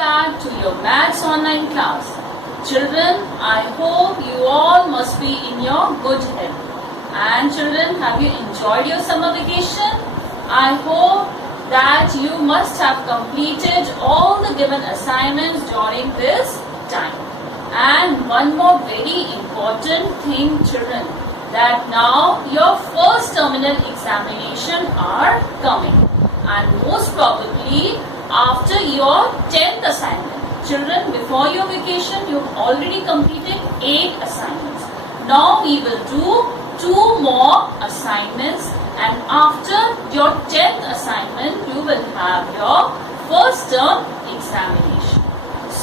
back to your Maths online class. Children, I hope you all must be in your good health. And children, have you enjoyed your summer vacation? I hope that you must have completed all the given assignments during this time. And one more very important thing, children, that now your first terminal examination are coming, and most probably after your 10th assignment. Children, before your vacation you have already completed 8 assignments. Now we will do 2 more assignments, and after your 10th assignment you will have your first term examination.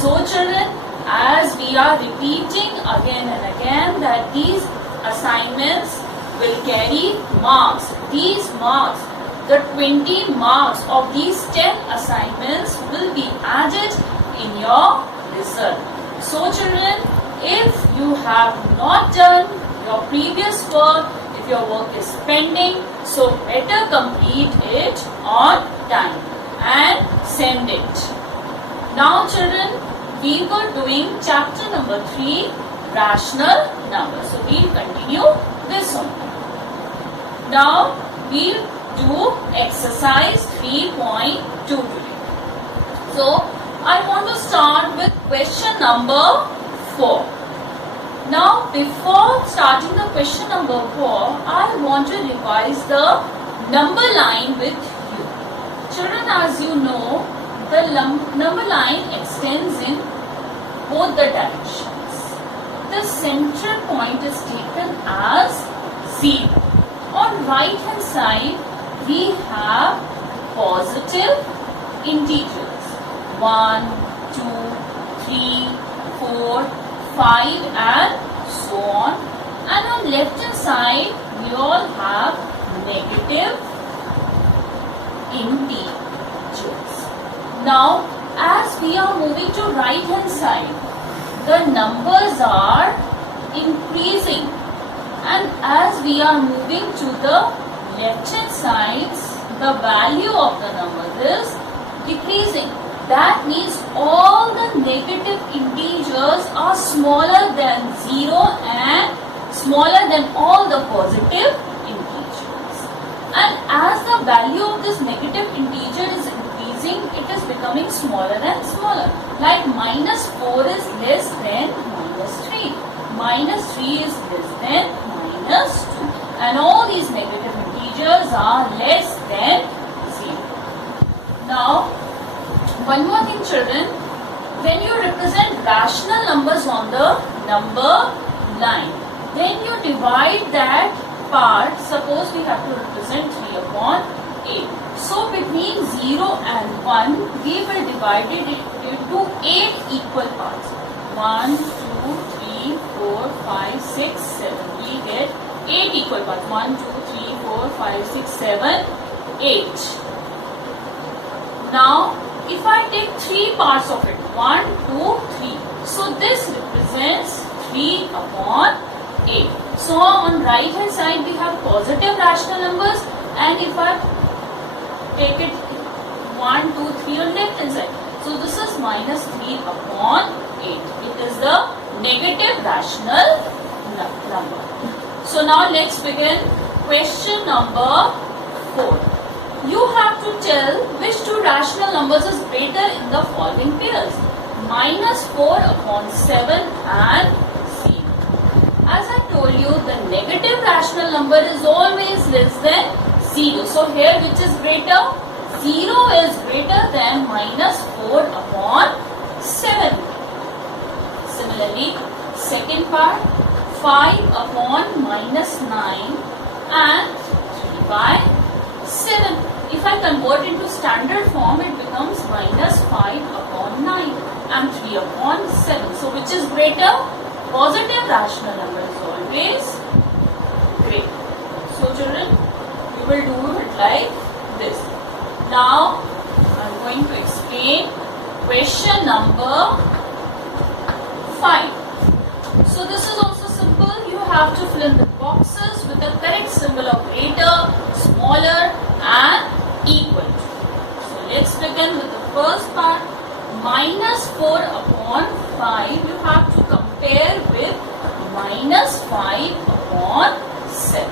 So children, as we are repeating again and again that these assignments will carry marks. These marks, the 20 marks of these 10 assignments will be added in your result. So children, if you have not done your previous work, if your work is pending, so better complete it on time and send it. Now children, we were doing chapter number 3, rational numbers. So we'll continue this one. Now we'll do exercise 3.2 today. So I want to start with question number 4. Now before starting the question number 4, I want to revise the number line with you. Children, as you know, the number line extends in both the directions. The central point is taken as 0. On right hand side, we have positive integers 1, 2, 3, 4, 5 and so on. And on left hand side, we all have negative integers. Now, as we are moving to right hand side, the numbers are increasing, and as we are moving to the left hand sides, the value of the number is decreasing. That means all the negative integers are smaller than 0 and smaller than all the positive integers. And as the value of this negative integer is increasing, it is becoming smaller and smaller. Like minus 4 is less than minus 3. Minus 3 is less than minus 2. And all these negative integers are less than 0. Now, one more thing children, when you represent rational numbers on the number line, then you divide that part. Suppose we have to represent 3 upon 8. So between 0 and 1, we will divide it into 8 equal parts. 1, 2, 3, 4, 5, 6, 7. We get 8 equal parts. 1, 2, 3, 4, 5, 6, 7, 8. Now, if I take 3 parts of it, 1, 2, 3. So this represents 3 upon 8. So on right hand side we have positive rational numbers, and if I take it 1, 2, 3 on left hand side. So this is minus 3 upon 8. It is the negative rational number. So now let's begin question number 4. You have to tell which 2 rational numbers is greater in the following pairs. Minus 4 upon 7 and 0. As I told you, the negative rational number is always less than 0. So here which is greater? 0 is greater than minus 4 upon 7. Similarly, second part, 5 upon minus 9 and 3 by 7. If I convert into standard form, it becomes minus 5 upon 9 and 3 upon 7. So which is greater? Positive rational number is always greater. So children, you will do it like this. Now, I am going to explain question number 5. So this is also simple. You have to fill in the boxes with the correct symbol of greater, smaller and equal to. So let's begin with the first part. minus 4 upon 5 you have to compare with minus 5 upon 7.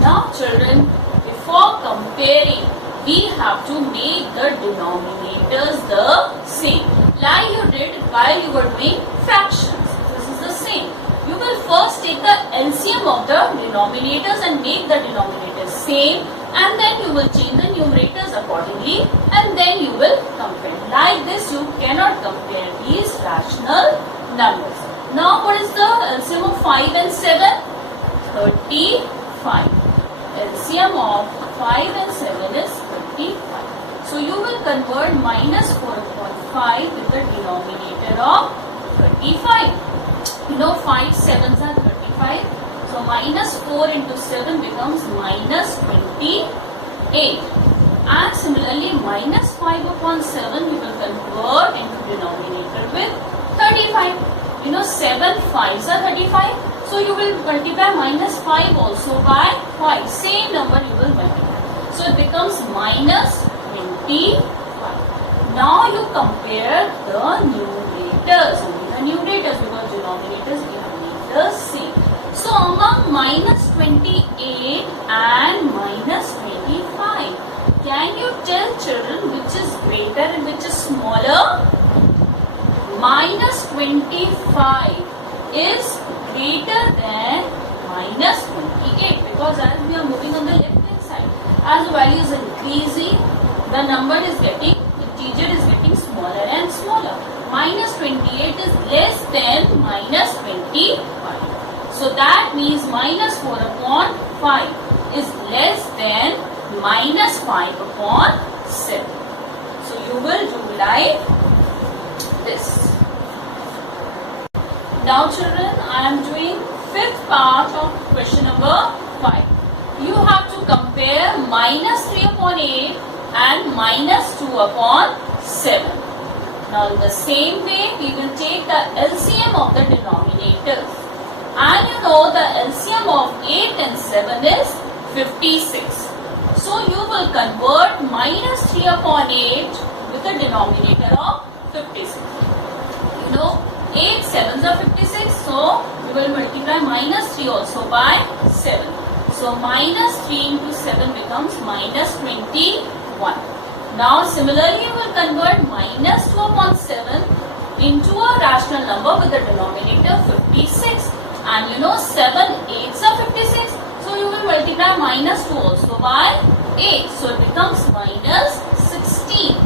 Now children, before comparing, we have to make the denominators the same. Like you did while you were doing fractions. This is the same. You will first take the LCM of the denominators and make the denominators same, and then you will change the numerators accordingly, and then you will compare. Like this you cannot compare these rational numbers. Now what is the LCM of 5 and 7? 35. LCM of 5 and 7 is 35. So you will convert minus 4 upon 5 with the denominator of 35. You know 5 7s are 35. So minus 4 into 7 becomes minus 28. And similarly minus 5 upon 7 we will convert into denominator with 35. You know 7 5s are 35. So you will multiply minus 5 also by 5. Same number you will multiply. So it becomes minus 25. Now you compare the numerators. Only the numerators, because denominators we have made the same. So among minus 28 and minus 25, can you tell children which is greater and which is smaller? Minus 25 is greater than minus 28, because as we are moving on the left hand side, as the value is increasing, the number is getting, the integer is getting smaller and smaller. Minus 28 is less than minus 25. So that means minus 4 upon 5 is less than minus 5 upon 7. So you will do like this. Now children, I am doing fifth part of question number 5. You have to compare minus 3 upon 8 and minus 2 upon 7. Now in the same way, we will take the LCM of the denominators. And you know the LCM of 8 and 7 is 56. So you will convert minus 3 upon 8 with the denominator of 56. You know 8 7s are 56, so we will multiply minus 3 also by 7. So minus 3 into 7 becomes minus 21. Now similarly you will convert minus 2 upon 7 into a rational number with the denominator 56. And you know 7 8s are 56, so you will multiply minus 2 also by 8. So it becomes minus 16.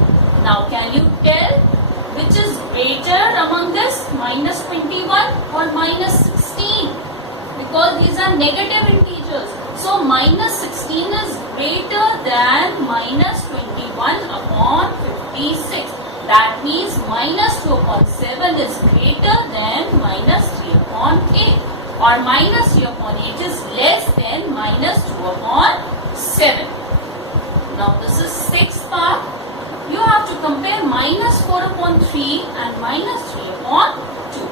Now can you tell which is greater among this, minus 21 or minus 16? Because these are negative integers. So minus 16 is greater than minus 21 upon 56. That means minus 2 upon 7 is greater than minus 3 upon 8. Or minus 3 upon 8 is less than minus 2 upon 7. Now this is sixth part. You have to compare minus 4 upon 3 and minus 3 upon 2.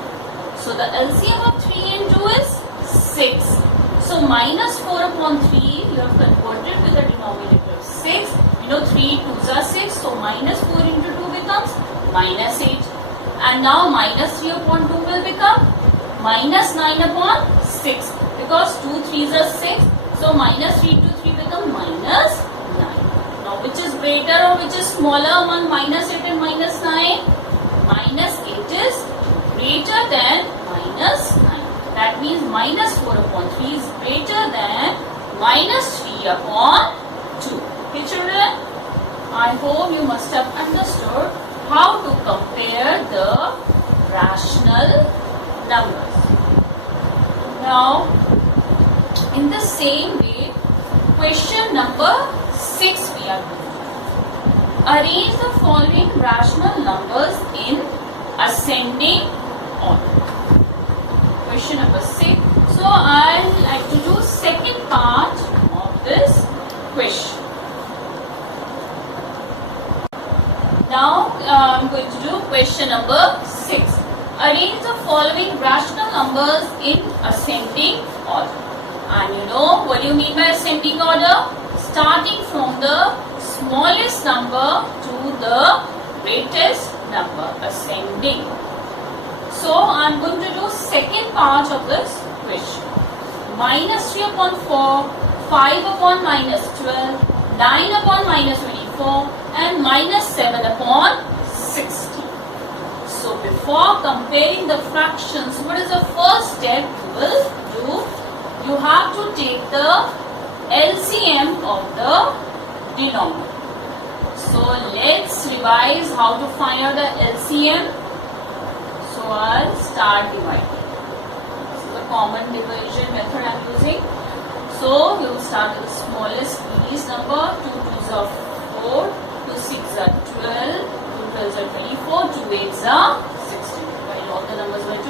So the LCM of 3 and 2 is 6. So minus 4 upon 3 you have converted with the denominator 6. You know 3 2s are 6. So minus 4 into 2 becomes minus 8. And now minus 3 upon 2 will become minus 9 upon 6. Because 2 3s are 6. So minus 3 to 3 become minus 9. Now which is greater or which is smaller among minus 8 and minus 9? Minus 8 is greater than minus 9. That means minus 4 upon 3 is greater than minus 3 upon 2. Okay children, I hope you must have understood how to compare the rational numbers. Now in the same way, question number 6 we are doing. Arrange the following rational numbers in ascending order. Question number 6. So I like to do second part of this question. Now I am going to do question number 6. Arrange the following rational numbers in ascending order. And you know what do you mean by ascending order? Starting from the smallest number to the greatest number. ascending. So I'm going to do second part of this question. Minus 3 upon 4, 5 upon minus 12, 9 upon minus 24 and minus 7 upon 60. So before comparing the fractions, what is the first step you will do? You have to take the LCM of the denominator. So let's revise how to find out the LCM. So I'll start dividing. This is a common division method I am using. So you will start with the smallest least number. 2 2s are 4, 2 6s are 12, 2 12s are 24, 2 8s are 16. Divide all the numbers by 2.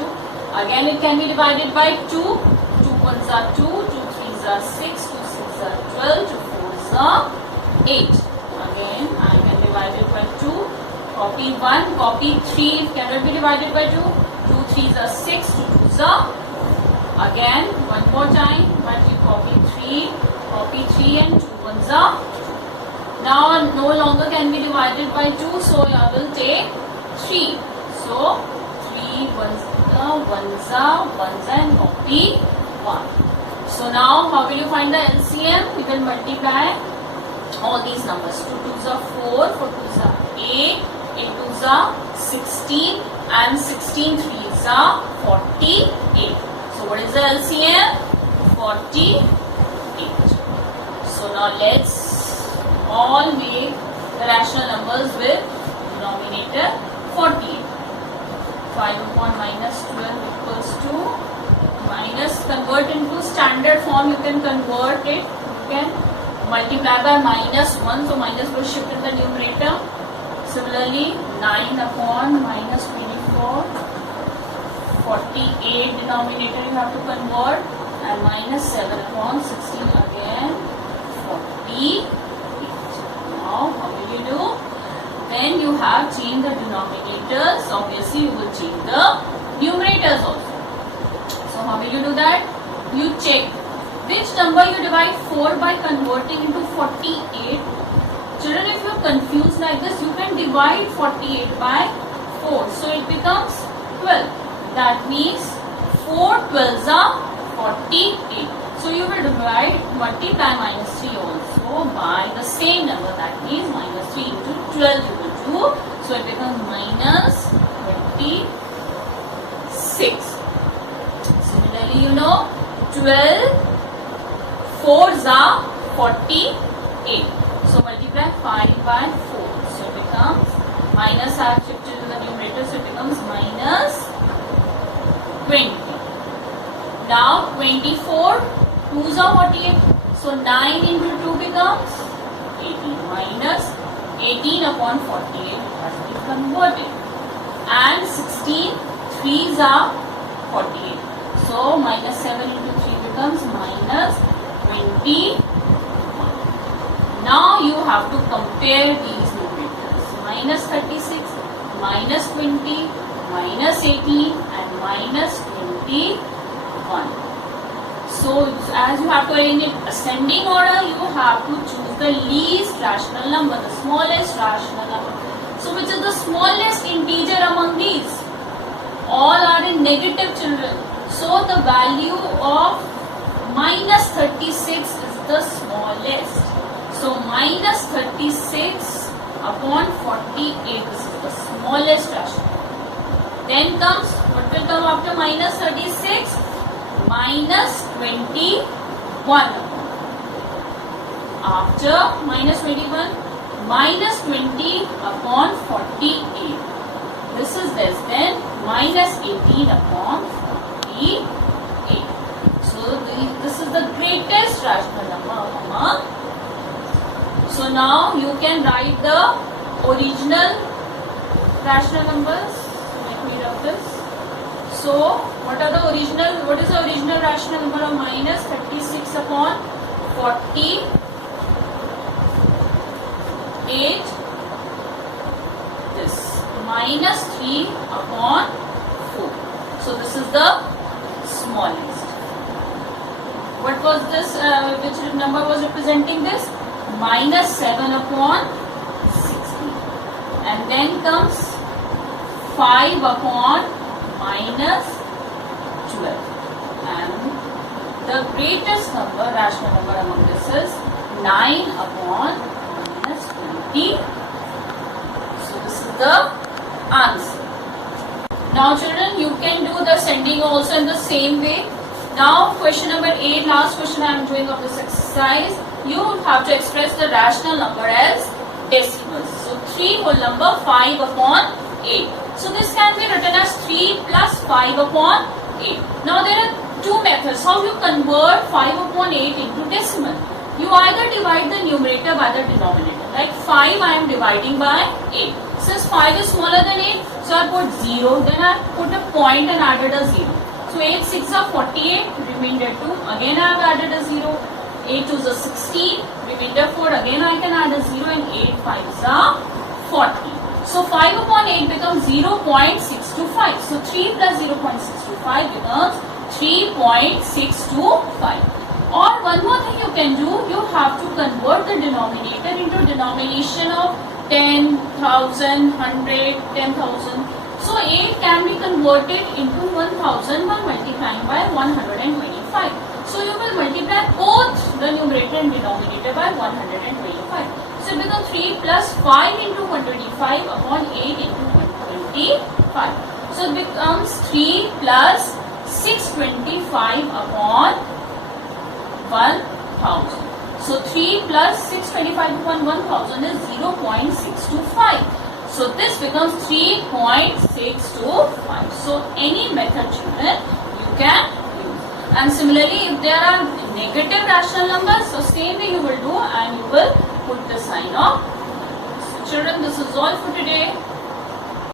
Again it can be divided by 2. 2 1s are 2, 2 3s are 6, 2 6s are 12, 2 4s are 8. Again I can divide it by 2. Copy 1, copy 3, it cannot be divided by 2. 2 3s are 6, 2 2s are. Again, one more time, but you copy 3 and 2 1s are. Now no longer can be divided by 2, so I will take 3. So 3 1s and copy 1. So now how will you find the LCM? You will multiply all these numbers. 2 2s are 4, 4 2s are 8, 8 2s are 16 and 16 3s are 48. So what is the LCM? 48. So now let's all make the rational numbers with denominator 48. 5 upon minus 12 equals to minus, convert into standard form, you can convert it. You can multiply by minus 1, so minus will shift in the numerator. Similarly 9 upon minus 24, 48 denominator you have to convert, and minus 7 upon 16 again 48. Now how will you do? When you have changed the denominators, obviously you will change the numerators also. So how will you do that? You check which number you divide 4 by converting into 48. Children, if you are confused like this, you can divide 48 by 4. So it becomes 12. That means 4 12s are 48. So you will divide, multiply minus 3 also by the same number. That means minus 3 into 12 you will do. So it becomes minus 26. Similarly, you know 12 4s are 48. So multiply 5 by 4. So it becomes minus, I have shifted to the numerator, so it becomes minus 20. Now 24, 2s are 48. So 9 into 2 becomes 18. Minus 18 upon 48 has been converted. And 16, 3s are 48. So minus 7 into 3 becomes minus 21. Now you have to compare these numerators. Minus 36, minus 20, minus 18 and minus 21. So as you have to arrange it ascending order, you have to choose the least rational number, the smallest rational number. So which is the smallest integer among these? All are in negative, children. So the value of minus 36 is the smallest. So minus 36 upon 48, this is the smallest rational. Then comes, what will come after minus 36? Minus 21 upon. After minus 21, minus 20 upon 48. This is less than minus 18 upon 48. So this is the greatest rational number among. So now you can write the original rational numbers. Let me rub this. So what is the original rational number of minus 36 upon 48? This minus 3 upon 4. So this is the smallest. What was this? Which number was representing this? Minus 7 upon 60. And then comes 5 upon minus 12. And the greatest number, rational number among this is 9 upon minus 20. So this is the answer. Now children, you can do the sending also in the same way. Now question number 8, last question I am doing of this exercise. You have to express the rational number as decimals. So 3 whole number 5 upon 8. So this can be written as 3 plus 5 upon 8. Now there are two methods how you convert 5 upon 8 into decimal. You either divide the numerator by the denominator. Like 5 I am dividing by 8. Since 5 is smaller than 8, so I put 0. Then I put a point and added a 0. So 8 6 are 48, remainder 2. Again I have added a 0. 8 2 is 16, remainder 4. Again I can add a 0 and 8 5 are 40. So 5 upon 8 becomes 0.625. So 3 plus 0.625 becomes 3.625. Or one more thing you can do, you have to convert the denominator into denomination of 10, 1000, 100, 10,000. So 8 can be converted into 1000 by multiplying by 125. So you will multiply both the numerator and denominator by 125. So it becomes 3 plus 5 into 125 upon 8 into 125. So it becomes 3 plus 625 upon 1000. So 3 plus 625 upon 1000 is 0.625. So this becomes 3.625. So any method children you can use. And similarly if there are negative rational numbers, so same way you will do and you will put the sign of. So children, this is all for